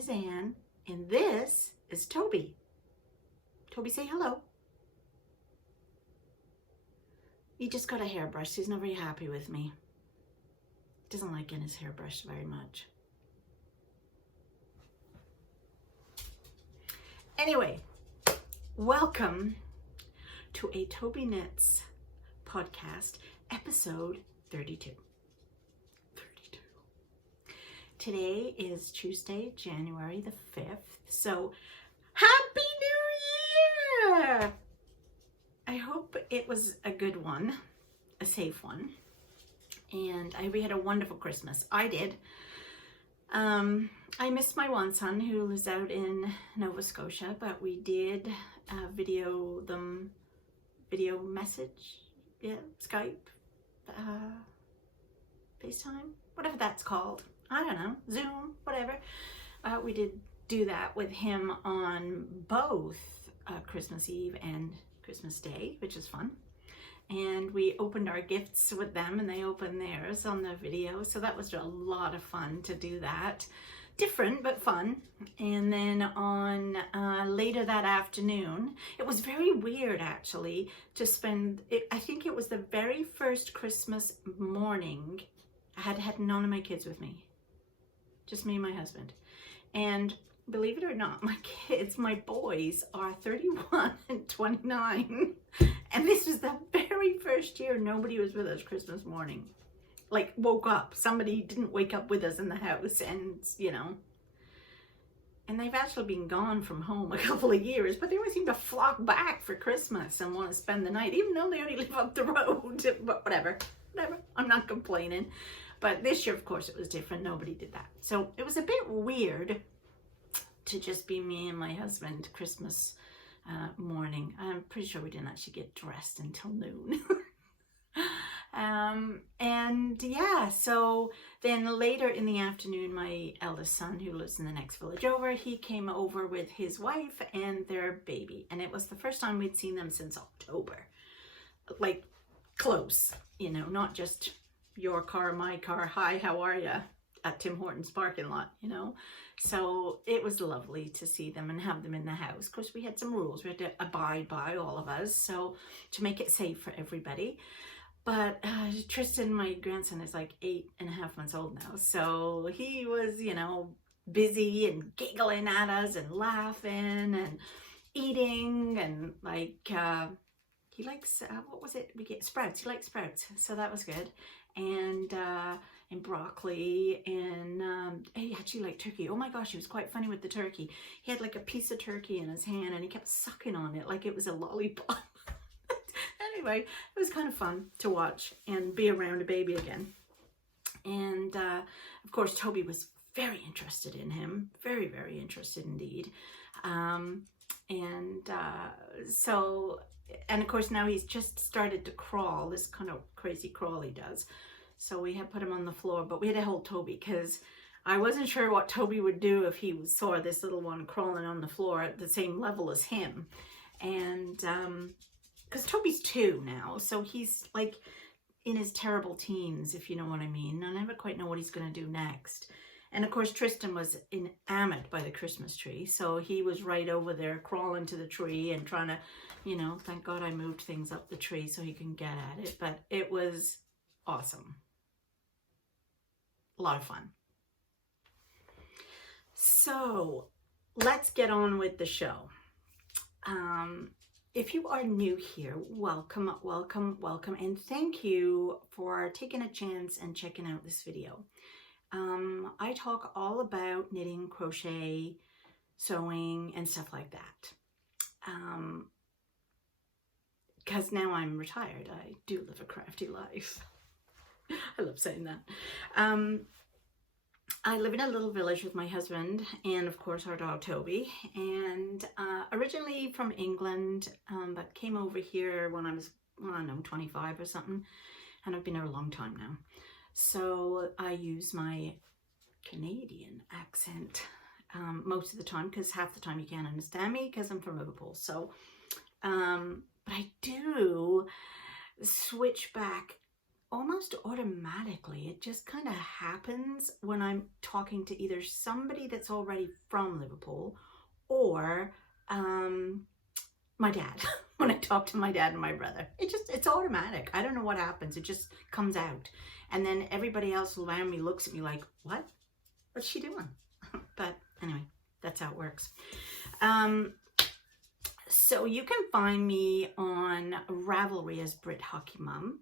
is Anne, and this is Toby. Toby, say hello. He just got a hairbrush. He's not very happy with me. Doesn't like getting his hairbrush very much. Anyway, welcome to a Tobyknits podcast, episode 32. Today is Tuesday, January the 5th. So, Happy New Year! I hope it was a good one, a safe one. And I hope you had a wonderful Christmas. I did. I missed my one son who was out in Nova Scotia, but we did video message, Skype, FaceTime, whatever that's called. I don't know, Zoom, whatever. We did do that with him on both Christmas Eve and Christmas Day, which is fun. And we opened our gifts with them and they opened theirs on the video. So that was a lot of fun to do that. Different, but fun. And then on later that afternoon, it was very weird actually to spend, I think it was the very first Christmas morning. I had none of my kids with me. Just me and my husband. And believe it or not, my kids, my boys are 31 and 29. And this was the very first year nobody was with us Christmas morning. Like woke up. Somebody didn't wake up with us in the house and, you know. And they've actually been gone from home a couple of years, but they always seem to flock back for Christmas and want to spend the night, even though they only live up the road. But whatever. I'm not complaining. But this year, of course, it was different. Nobody did that. So it was a bit weird to just be me and my husband Christmas morning. I'm pretty sure we didn't actually get dressed until noon. And yeah, so then later in the afternoon, my eldest son, who lives in the next village over, he came over with his wife and their baby. And it was the first time we'd seen them since October. Like, close, you know, not just your car, my car, hi, how are you, at Tim Hortons parking lot, you know. So it was lovely to see them and have them in the house. Of course, we had some rules we had to abide by, all of us, so to make it safe for everybody. But Tristan, my grandson, is like 8.5 months old now, so he was, you know, busy and giggling at us and laughing and eating and like he likes what was it we get, sprouts. He likes sprouts, so that was good. And broccoli, and he actually liked turkey. Oh my gosh, he was quite funny with the turkey. He had like a piece of turkey in his hand and he kept sucking on it like it was a lollipop. Anyway, it was kind of fun to watch and be around a baby again. And of course, Toby was very interested in him, very, very interested indeed. So, and of course now he's just started to crawl, this kind of crazy crawl he does. So we had put him on the floor, but we had to hold Toby because I wasn't sure what Toby would do if he saw this little one crawling on the floor at the same level as him. And because Toby's 2 now, so he's like in his terrible teens, if you know what I mean. I never quite know what he's going to do next. And of course, Tristan was enamored by the Christmas tree. So he was right over there crawling to the tree and trying to, you know, thank God I moved things up the tree so he can get at it. But it was awesome. A lot of fun. So let's get on with the show. If you are new here, welcome, welcome, welcome. And thank you for taking a chance and checking out this video. I talk all about knitting, crochet, sewing, and stuff like that. Because now I'm retired, I do live a crafty life. I love saying that. I live in a little village with my husband and of course our dog Toby, and originally from England, but came over here when I was, I don't know, 25 or something, and I've been here a long time now. So I use my Canadian accent most of the time, because half the time you can't understand me because I'm from Liverpool. So, but I do switch back almost automatically. It just kind of happens when I'm talking to either somebody that's already from Liverpool or my dad. When I talk to my dad and my brother, it's automatic. I don't know what happens. It just comes out. And then everybody else around me looks at me like, what? What's she doing? But anyway, that's how it works. So you can find me on Ravelry as Brit Hockey Mum,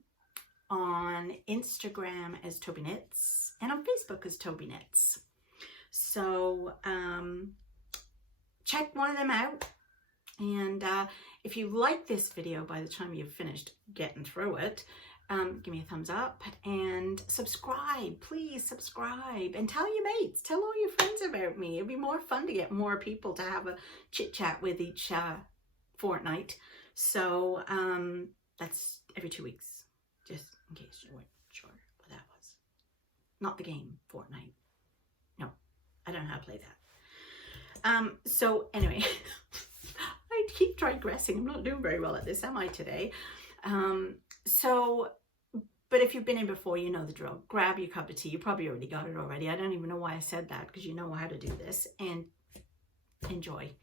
on Instagram as Tobyknits, and on Facebook as Tobyknits. So check one of them out. And if you like this video by the time you've finished getting through it, give me a thumbs up and subscribe. Please subscribe and tell your mates, tell all your friends about me. It'd be more fun to get more people to have a chit chat with each fortnight. So that's every 2 weeks, just in case you weren't sure what that was. Not the game Fortnite. No, I don't know how to play that. So anyway, I keep digressing. I'm not doing very well at this, am I, today? But if you've been in before, you know the drill. Grab your cup of tea. You probably already got it already. I don't even know why I said that, because you know how to do this, and enjoy.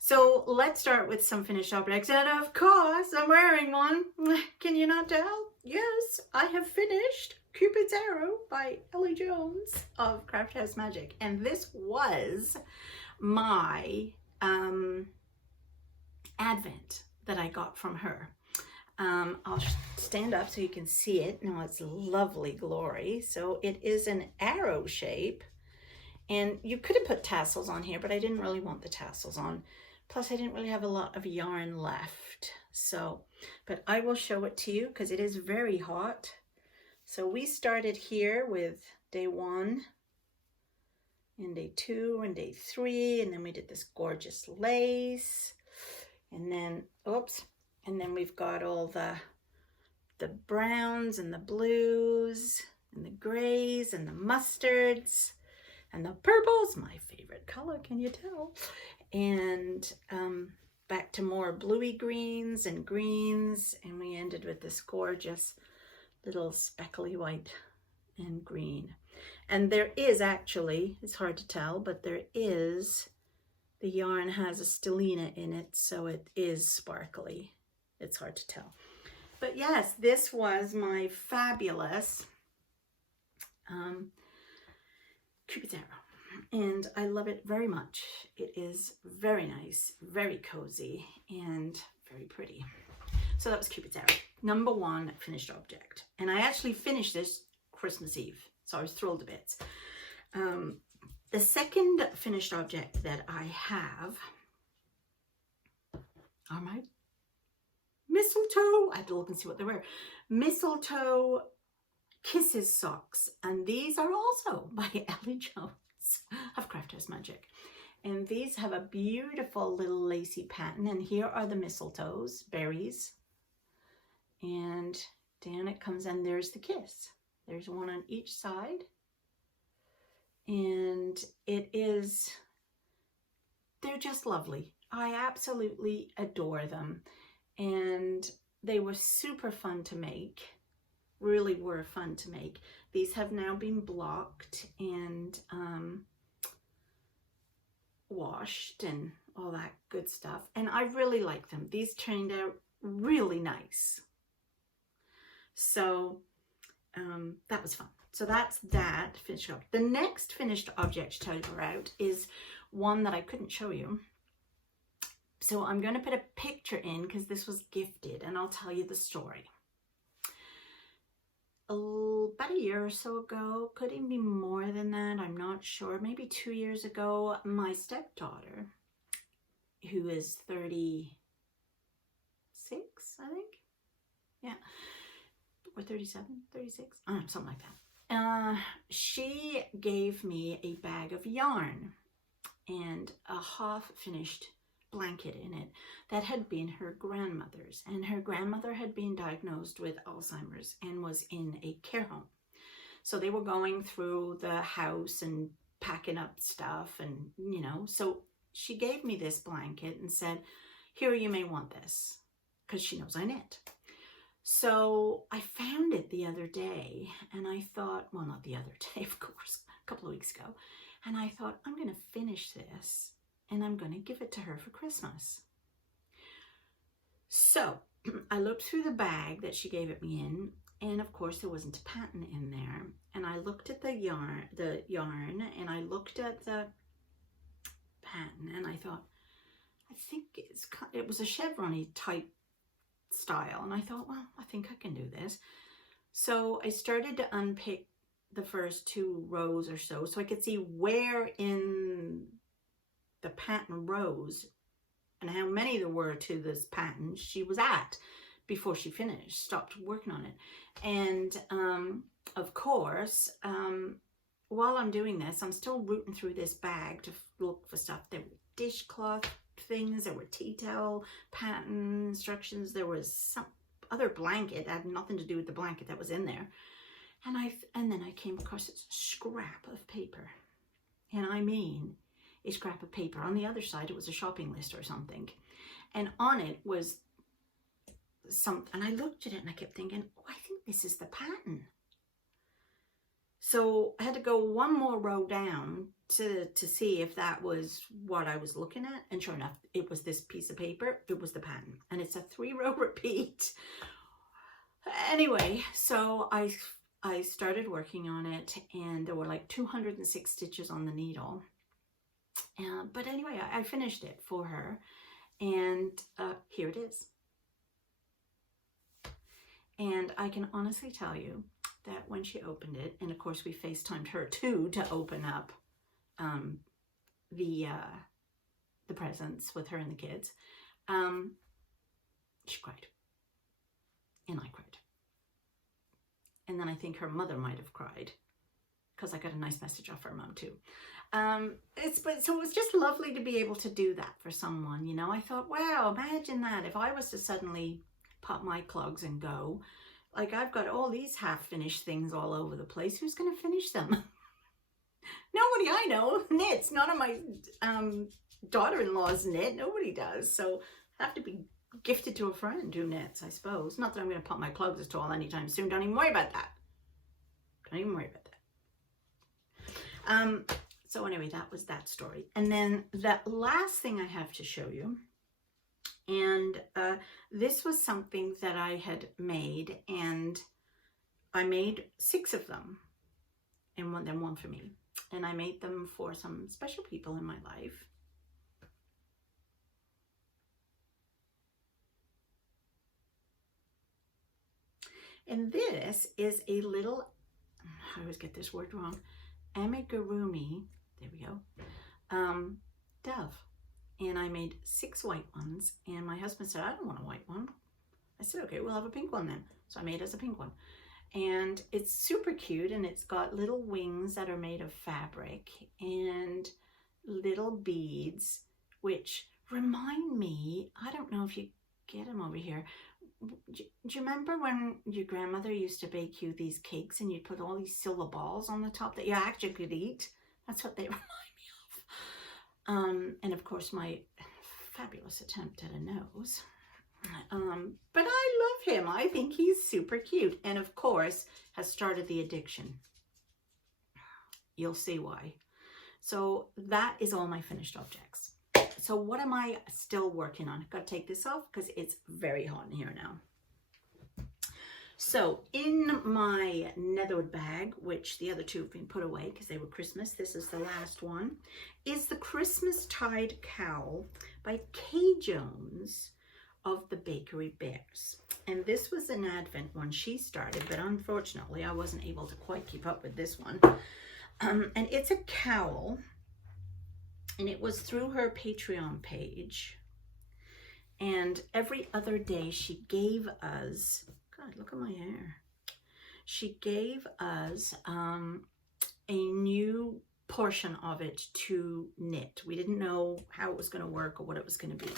So let's start with some finished objects. And of course, I'm wearing one. Can you not tell? Yes, I have finished Cupid's Arrow by Ellie Jooles of Craft House Magic. And this was my advent that I got from her. I'll stand up so you can see it. Now it's lovely glory. So it is an arrow shape, and you could have put tassels on here, but I didn't really want the tassels on. Plus I didn't really have a lot of yarn left. So, but I will show it to you because it is very hot. So we started here with day 1 and day 2 and day 3, and then we did this gorgeous lace, and then, oops, and then we've got all the browns and the blues and the grays and the mustards and the purples, my favorite color, can you tell? And back to more bluey greens, and we ended with this gorgeous little speckly white and green. And there is actually, it's hard to tell, but there is, the yarn has a stellina in it, so it is sparkly. It's hard to tell. But yes, this was my fabulous Cupid's Arrow. And I love it very much. It is very nice, very cozy, and very pretty. So that was Cupid's Arrow, number 1 finished object. And I actually finished this Christmas Eve, so I was thrilled to bits. The second finished object that I have are my mistletoe. I had to look and see what they were. Mistletoe Kisses socks. And these are also by Ellie Jooles of Craft House Magic. And these have a beautiful little lacy pattern. And here are the mistletoes, berries. And down it comes, and there's the kiss. There's one on each side. And it is, they're just lovely. I absolutely adore them. And they were super fun to make. Really were fun to make. These have now been blocked and washed and all that good stuff. And I really like them. These turned out really nice. So that was fun. So that's that finished object. The next finished object to tell you about is one that I couldn't show you. So I'm going to put a picture in because this was gifted, and I'll tell you the story. About a year or so ago, could even be more than that, I'm not sure, maybe 2 years ago, my stepdaughter, who is 36, I think, yeah, or 37, 36, I don't know, something like that. She gave me a bag of yarn and a half-finished blanket in it that had been her grandmother's, and her grandmother had been diagnosed with Alzheimer's and was in a care home. So they were going through the house and packing up stuff, and you know, so she gave me this blanket and said, here, you may want this, because she knows I knit. So I found it the other day and I thought, well, not the other day, of course, a couple of weeks ago. And I thought, I'm going to finish this and I'm going to give it to her for Christmas. So I looked through the bag that she gave it me in, and of course there wasn't a pattern in there. And I looked at the yarn, and I looked at the pattern, and I thought, I think it was a chevron-y type style. And I thought, well, I think I can do this. So I started to unpick the first 2 rows or so I could see where in the pattern rows and how many there were to this pattern she was at before she finished, stopped working on it. And of course, while I'm doing this, I'm still rooting through this bag to look for stuff. There were dishcloth things, there were tea towel pattern instructions, there was some other blanket that had nothing to do with the blanket that was in there. And then I came across this scrap of paper. And I mean, a scrap of paper. On the other side, it was a shopping list or something. And on it was and I looked at it and I kept thinking, oh, I think this is the pattern. So I had to go 1 more row down to see if that was what I was looking at. And sure enough, it was this piece of paper. It was the pattern. And it's a 3-row repeat. Anyway, so I started working on it, and there were like 206 stitches on the needle. But anyway, I finished it for her, and here it is. And I can honestly tell you that when she opened it, and of course we FaceTimed her too to open up the presents with her and the kids, she cried, and I cried. And then I think her mother might have cried, because I got a nice message off her mom too. So it was just lovely to be able to do that for someone, you know. I thought, wow, imagine that if I was to suddenly pop my clogs and go. Like, I've got all these half-finished things all over the place. Who's going to finish them? Nobody I know knits. None of my daughter-in-laws knit. Nobody does. So I have to be gifted to a friend who knits, I suppose. Not that I'm going to pop my clogs at all anytime soon. Don't even worry about that. Don't even worry about that. So anyway, that was that story. And then the last thing I have to show you, and this was something that I had made, and I made 6 of them, and one for me. And I made them for some special people in my life. And this is a little, I always get this word wrong, Amigurumi, there we go, dove. And I made 6 white ones, and my husband said, I don't want a white one. I said, okay, we'll have a pink one then. So I made us a pink one. And it's super cute, and it's got little wings that are made of fabric and little beads, which remind me, I don't know if you get them over here. Do you remember when your grandmother used to bake you these cakes and you'd put all these silver balls on the top that you actually could eat? That's what they remind me of. And of course, my fabulous attempt at a nose. But I love him. I think he's super cute. And of course, has started the addiction. You'll see why. So that is all my finished objects. So what am I still working on? I've got to take this off because it's very hot in here now. So in my netherwood bag, which the other 2 have been put away because they were Christmas, this is the last one, is the Christmas Tide Cowl by Kay Jones of the Bakery Bears. And this was an Advent one she started, but unfortunately I wasn't able to quite keep up with this one. And it's a cowl, and it was through her Patreon page. And every other day she gave us, God, look at my hair. She gave us a new portion of it to knit. We didn't know how it was going to work or what it was going to be.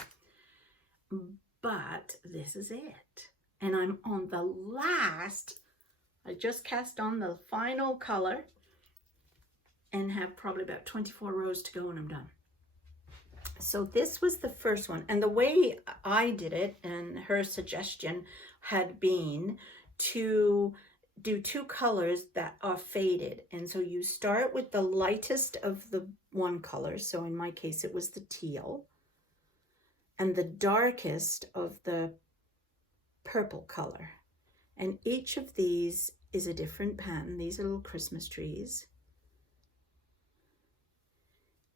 But this is it. And I'm on the last, I just cast on the final color and have probably about 24 rows to go and I'm done. So this was the first one. And the way I did it, and her suggestion had been to do 2 colors that are faded. And so you start with the lightest of the one color. So in my case, it was the teal, and the darkest of the purple color. And each of these is a different pattern. These are little Christmas trees.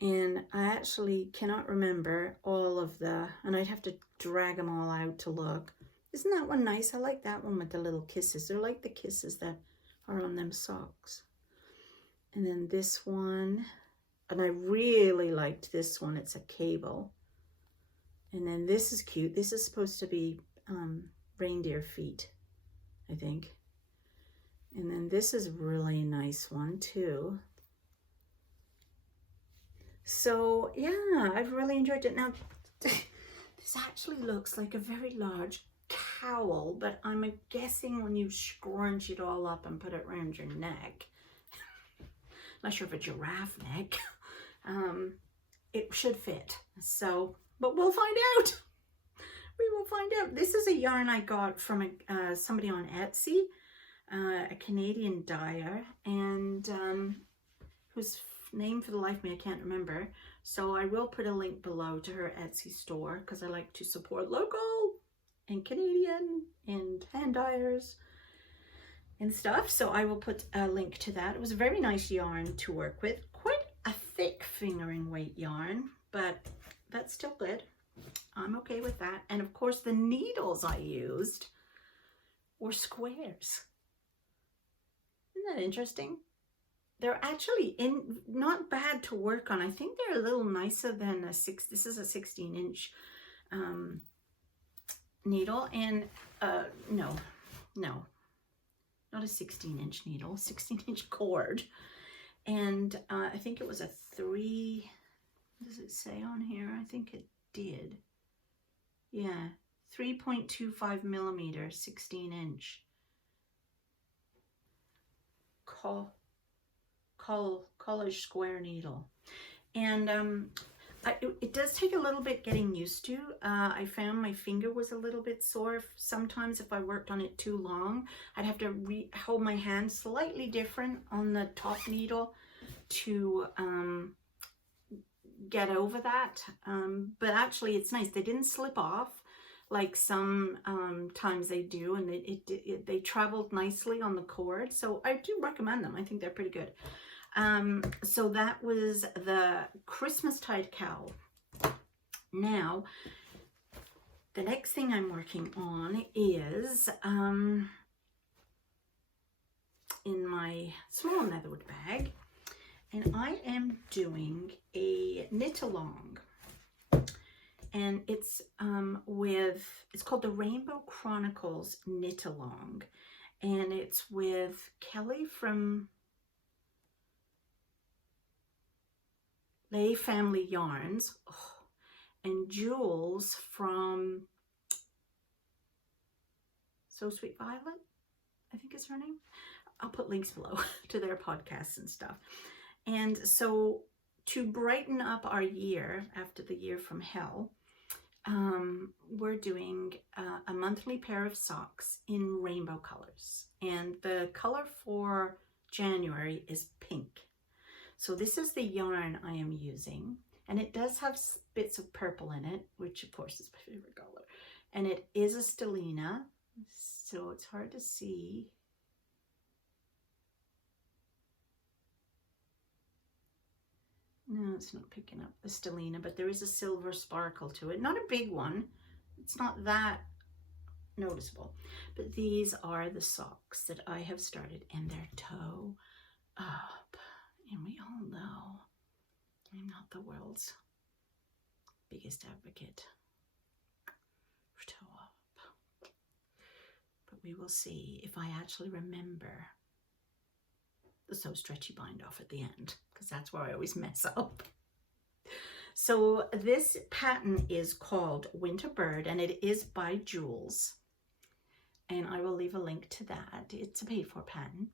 And I actually cannot remember all of the, and I'd have to drag them all out to look. Isn't that one nice? I like that one with the little kisses. They're like the kisses that are on them socks. And then this one, and I really liked this one. It's a cable. And then this is cute. This is supposed to be reindeer feet, I think. And then this is a really nice one too. So yeah, I've really enjoyed it. Now, this actually looks like a very large cowl, but I'm guessing when you scrunch it all up and put it around your neck, not sure if a giraffe neck, it should fit. So, but we'll find out. We will find out. This is a yarn I got from somebody on Etsy, a Canadian dyer, and whose name for the life of me I can't remember. So I will put a link below to her Etsy store because I like to support local and Canadian and hand dyers and stuff. So I will put a link to that. It was a very nice yarn to work with. Quite a thick fingering weight yarn, but that's still good. I'm okay with that. And of course the needles I used were squares. Isn't that interesting? They're actually not bad to work on. I think they're a little nicer than this is a 16-inch needle, and no, not a 16-inch needle, 16-inch cord. And I think it was a 3, what does it say on here? I think it did. Yeah, 3.25 millimeter, 16-inch. College square needle. And it does take a little bit getting used to. I found my finger was a little bit sore. Sometimes if I worked on it too long, I'd have to hold my hand slightly different on the top needle to get over that. But actually it's nice. They didn't slip off like some times they do, and they traveled nicely on the cord. So I do recommend them. I think they're pretty good. So that was the Christmastide cowl. Now, the next thing I'm working on is in my small netherwood bag, and I am doing a knit along, and it's it's called the Rainbow Chronicles knit along, and it's with Kelly from Lay Family Yarns, and Jooles from So Sweet Violet, I think is her name. I'll put links below to their podcasts and stuff. And so to brighten up our year after the year from hell, we're doing a monthly pair of socks in rainbow colors. And the color for January is pink. So this is the yarn I am using, and it does have bits of purple in it, which of course is my favorite color. And it is a stellina, so it's hard to see. No, it's not picking up the stellina, but there is a silver sparkle to it. Not a big one. It's not that noticeable. But these are the socks that I have started, and they're toe up. And we all know I'm not the world's biggest advocate for toe up. But we will see if I actually remember the So Stretchy bind off at the end, because that's where I always mess up. So this pattern is called Winter Bird, and it is by Jooles. And I will leave a link to that. It's a paid for pattern.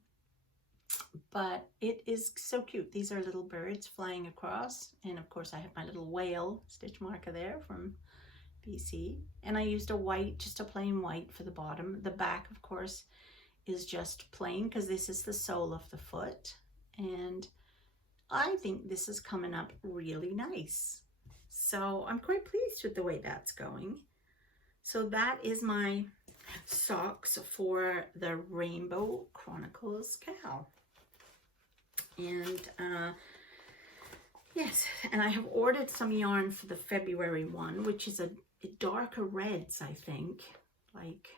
But it is so cute. These are little birds flying across, and of course I have my little whale stitch marker there from BC. And I used a white, just a plain white for the bottom. The back, of course, is just plain because this is the sole of the foot. And I think this is coming up really nice. So I'm quite pleased with the way that's going. So that is my socks for the Rainbow Chronicles cow. And yes, and I have ordered some yarn for the February one, which is a darker reds, I think. Like,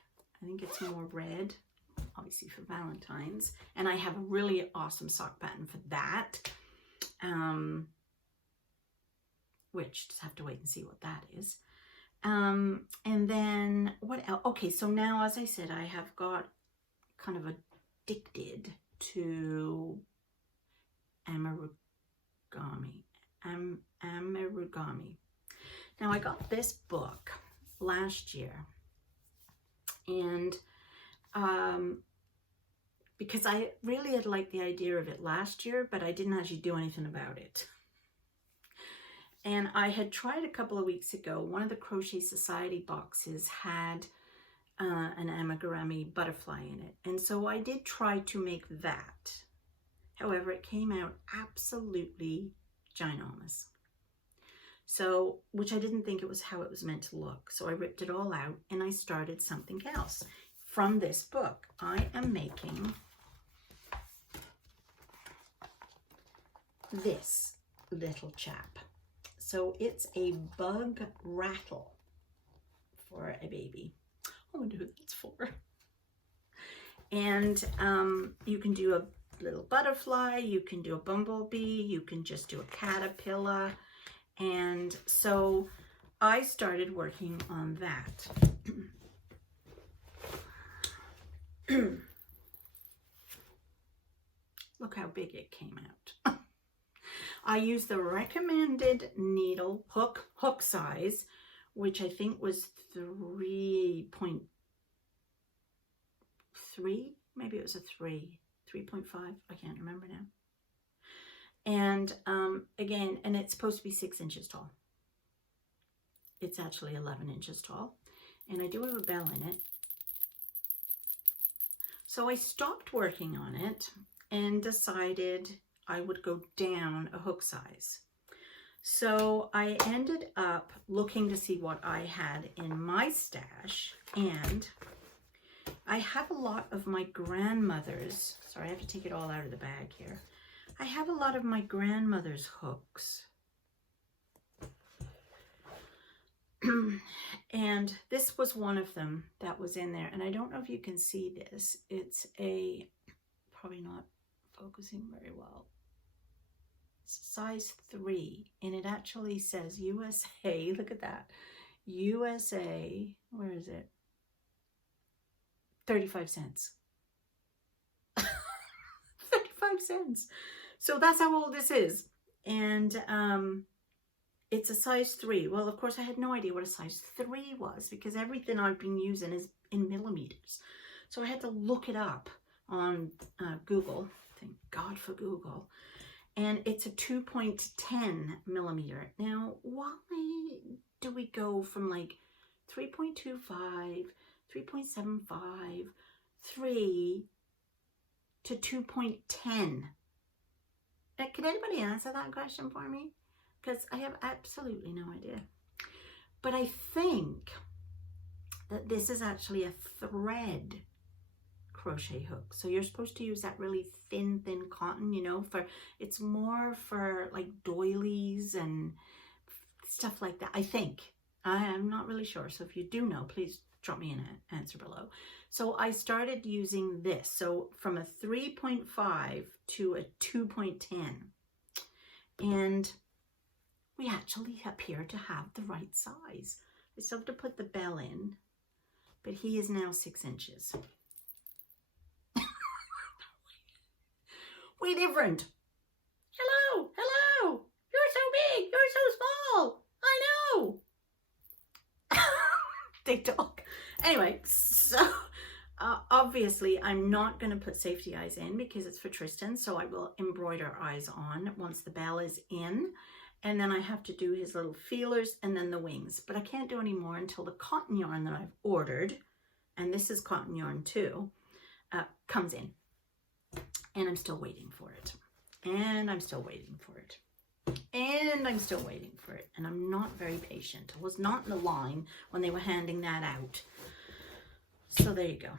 I think it's more red, obviously for Valentine's. And I have a really awesome sock pattern for that. Which just have to wait and see what that is. And then what else? Okay, so now, as I said, I have got kind of addicted to Amigurumi. Amigurumi. Now, I got this book last year, and because I really had liked the idea of it last year, but I didn't actually do anything about it. And I had tried a couple of weeks ago, one of the Crochet Society boxes had an amigurumi butterfly in it. And so I did try to make that. However, it came out absolutely ginormous. So, which I didn't think it was how it was meant to look. So I ripped it all out and I started something else. From this book, I am making this little chap. So it's a bug rattle for a baby. I wonder who that's for. And you can do a little butterfly, you can do a bumblebee, you can just do a caterpillar. And so I started working on that. Look how big it came out. I used the recommended needle hook size, which I think was 3.3, maybe it was a 3.5, I can't remember now. And again, and it's supposed to be 6 inches tall. It's actually 11 inches tall, and I do have a bell in it. So I stopped working on it and decided I would go down a hook size. So I ended up looking to see what I had in my stash, and I have a lot of my grandmother's, sorry, I have to take it all out of the bag here. I have a lot of my grandmother's hooks. And this was one of them that was in there. And I don't know if you can see this. It's a, probably not focusing very well. It's size 3, and it actually says USA. Look at that. USA, where is it? 35 cents. 35 cents. So that's how old this is. And it's a size 3. Well, of course, I had no idea what a size 3 was because everything I've been using is in millimeters. So I had to look it up on Google. Thank God for Google. And it's a 2.10 millimeter. Now, why do we go from like 3.25, 3.75, 3 to 2.10? Can anybody answer that question for me? Because I have absolutely no idea. But I think that this is actually a thread crochet hook. So you're supposed to use that really thin cotton, you know, for, it's more for like doilies and stuff like that, I think. I am not really sure. So if you do know, please drop me an answer below. So I started using this. So from a 3.5 to a 2.10. And we actually appear to have the right size. I still have to put the bell in, but he is now 6 inches. We different. Hello, hello. You're so big. You're so small. I know. TikTok. Anyway, so obviously I'm not going to put safety eyes in because it's for Tristan. So I will embroider eyes on once the bell is in. And then I have to do his little feelers and then the wings. But I can't do any more until the cotton yarn that I've ordered, and this is cotton yarn too, comes in. And I'm still waiting for it. And I'm still waiting for it. And I'm still waiting for it. And I'm not very patient. I was not in the line when they were handing that out. So there you go.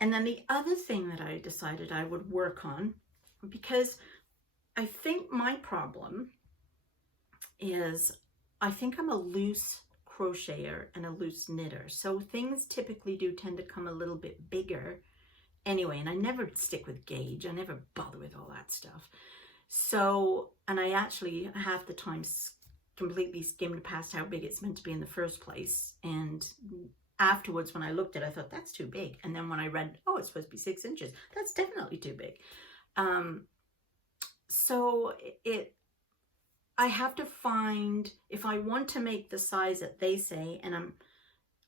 And then the other thing that I decided I would work on, because I think my problem is I think I'm a loose crocheter and a loose knitter. So things typically do tend to come a little bit bigger anyway. And I never stick with gauge. I never bother with all that stuff. So, and I actually half the time completely skimmed past how big it's meant to be in the first place. And afterwards, when I looked at it, I thought, that's too big. And then when I read, oh, it's supposed to be 6 inches, that's definitely too big. So I have to find, if I want to make the size that they say,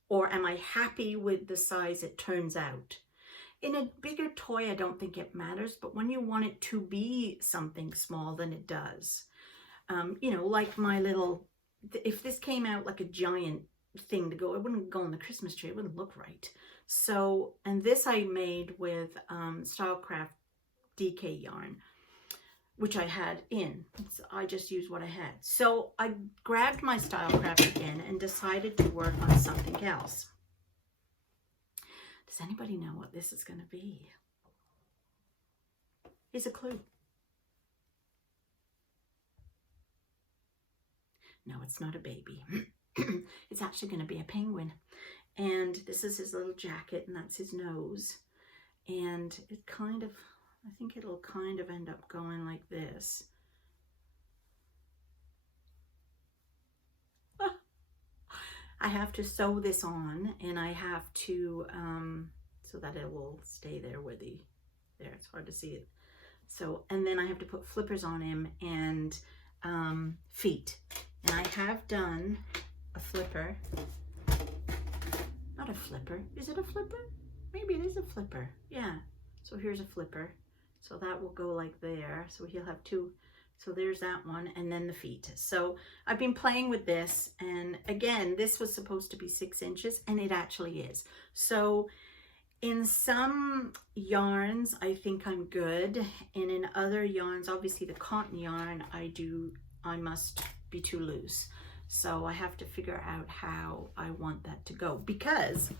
or am I happy with the size it turns out? In a bigger toy, I don't think it matters, but when you want it to be something small, then it does. You know, like my little, if this came out like a giant thing to go, it wouldn't go on the Christmas tree, it wouldn't look right. So, and this I made with Stylecraft DK yarn, which I had in. I just used what I had. So I grabbed my Stylecraft again and decided to work on something else. Does anybody know what this is going to be? Here's a clue. No, it's not a baby. It's actually going to be a penguin. And this is his little jacket, and that's his nose. And it kind of, I think it'll kind of end up going like this. I have to sew this on, and I have to, so that it will stay there where there, it's hard to see it. So, and then I have to put flippers on him and feet. And I have done a flipper. Not a flipper. Is it a flipper? Maybe it is a flipper. Yeah. So here's a flipper. So that will go like there. So he'll have two. So there's that one, and then the feet. So I've been playing with this, and again, this was supposed to be 6 inches, and it actually is. So in some yarns, I think I'm good, and in other yarns, obviously the cotton yarn, I must be too loose. So I have to figure out how I want that to go, because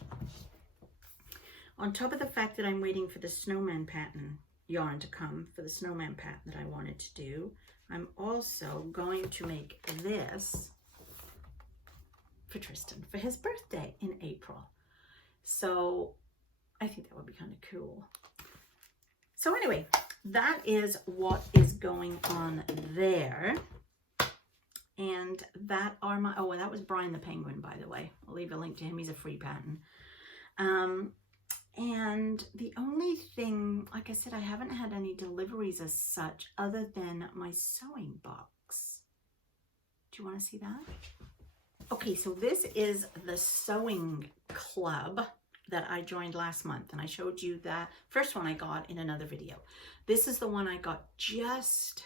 on top of the fact that I'm waiting for the snowman pattern yarn to come for the snowman pattern that I wanted to do, I'm also going to make this for Tristan for his birthday in April. So I think that would be kind of cool. So anyway, that is what is going on there. And that are my, oh, and that was Brian the Penguin, by the way. I'll leave a link to him. He's a free pattern. And the only thing, like I said, I haven't had any deliveries as such other than my sewing box. Do you want to see that? Okay, so this is the sewing club that I joined last month, and I showed you that first one I got in another video. This is the one I got just,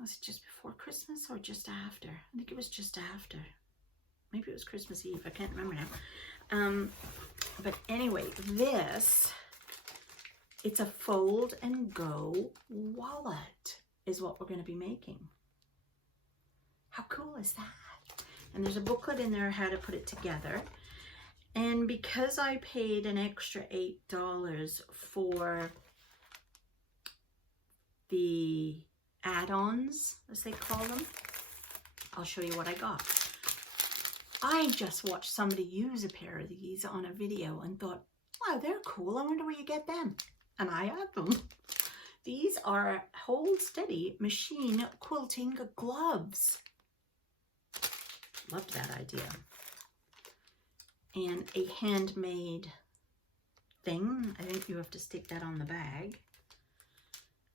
was it just before Christmas or just after? I think it was just after. Maybe it was Christmas Eve. I can't remember now. But anyway, this, it's a fold and go wallet is what we're going to be making. How cool is that? And there's a booklet in there how to put it together. And because I paid an extra $8 for the add-ons, as they call them, I'll show you what I got. I just watched somebody use a pair of these on a video and thought, wow, they're cool. I wonder where you get them. And I had them. These are Hold Steady machine quilting gloves. Loved that idea. And a handmade thing. I think you have to stick that on the bag.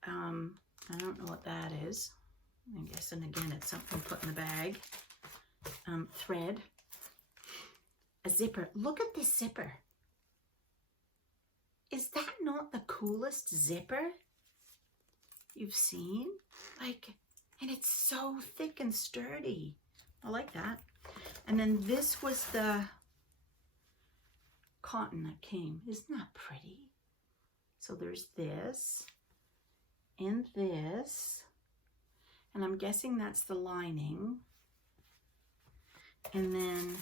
I don't know what that is. I guess, and again, it's something put in the bag. Thread. A zipper. Look at this zipper. Is that not the coolest zipper? you've seen. Like, and it's so thick and sturdy. I like that. And then this was the cotton that came. Isn't that pretty? So there's this and this. And I'm guessing that's the lining. And then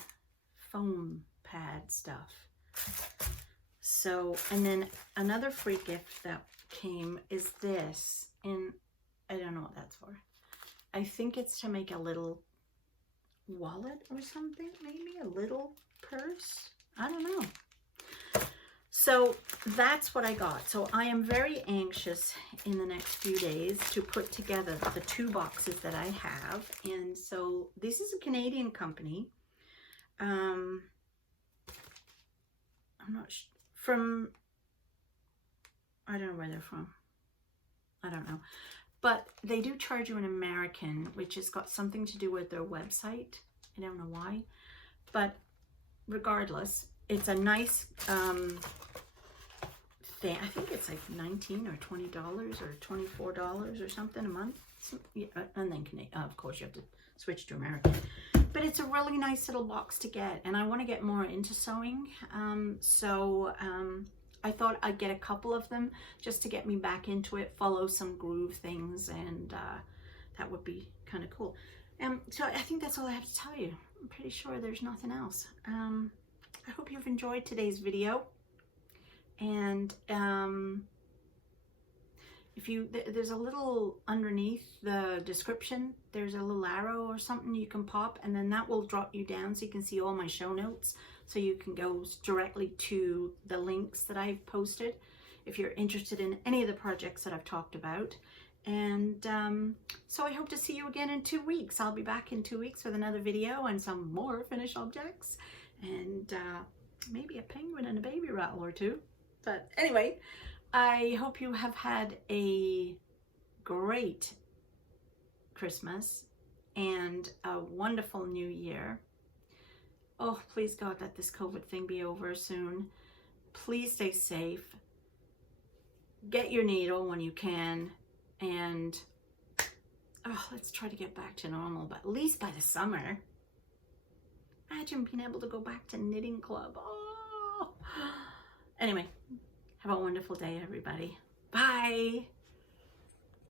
foam pad stuff. So, and then another free gift that came is this. And I don't know what that's for. I think it's to make a little wallet or something, maybe a little purse. I don't know. So that's what I got. So I am very anxious in the next few days to put together the 2 boxes that I have. And so this is a Canadian company. I'm not from, I don't know where they're from. I don't know. But they do charge you an American, which has got something to do with their website. I don't know why. But regardless, it's a nice thing. I think it's like $19 or $20 or $24 or something a month. Yeah, and then of course you have to switch to American. But it's a really nice little box to get, and I want to get more into sewing. I thought I'd get a couple of them just to get me back into it, follow some groove things, and that would be kind of cool. So I think that's all I have to tell you. I'm pretty sure there's nothing else. I hope you've enjoyed today's video. And there's a little underneath the description, there's a little arrow or something you can pop, and then that will drop you down so you can see all my show notes. So you can go directly to the links that I've posted if you're interested in any of the projects that I've talked about. And so I hope to see you again in 2 weeks. I'll be back in 2 weeks with another video and some more finished objects, and maybe a penguin and a baby rattle or 2. But anyway, I hope you have had a great Christmas and a wonderful new year. Oh, please God, let this COVID thing be over soon. Please stay safe. Get your needle when you can. And let's try to get back to normal, but at least by the summer. Imagine being able to go back to knitting club. Oh. Anyway, have a wonderful day, everybody. Bye.